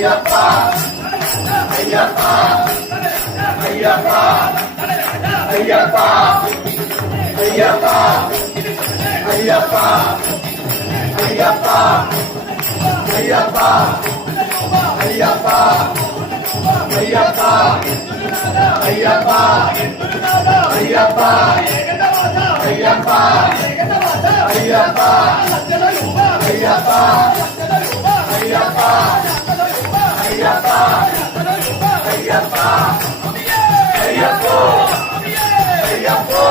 ஐயப்பா ஐயப்பா ஐயப்பா ஐயப்பா ஐயப்பா ஐயப்பா ஐயப்பா ஐயப்பா ஐயப்பா ஐயப்பா ஐயப்பா ஐயப்பா ஐயப்பா ஐயப்பா ஐயப்பா ஐயப்பா ஐயப்பா ஐயப்பா ஐயப்போ ஐயப்போ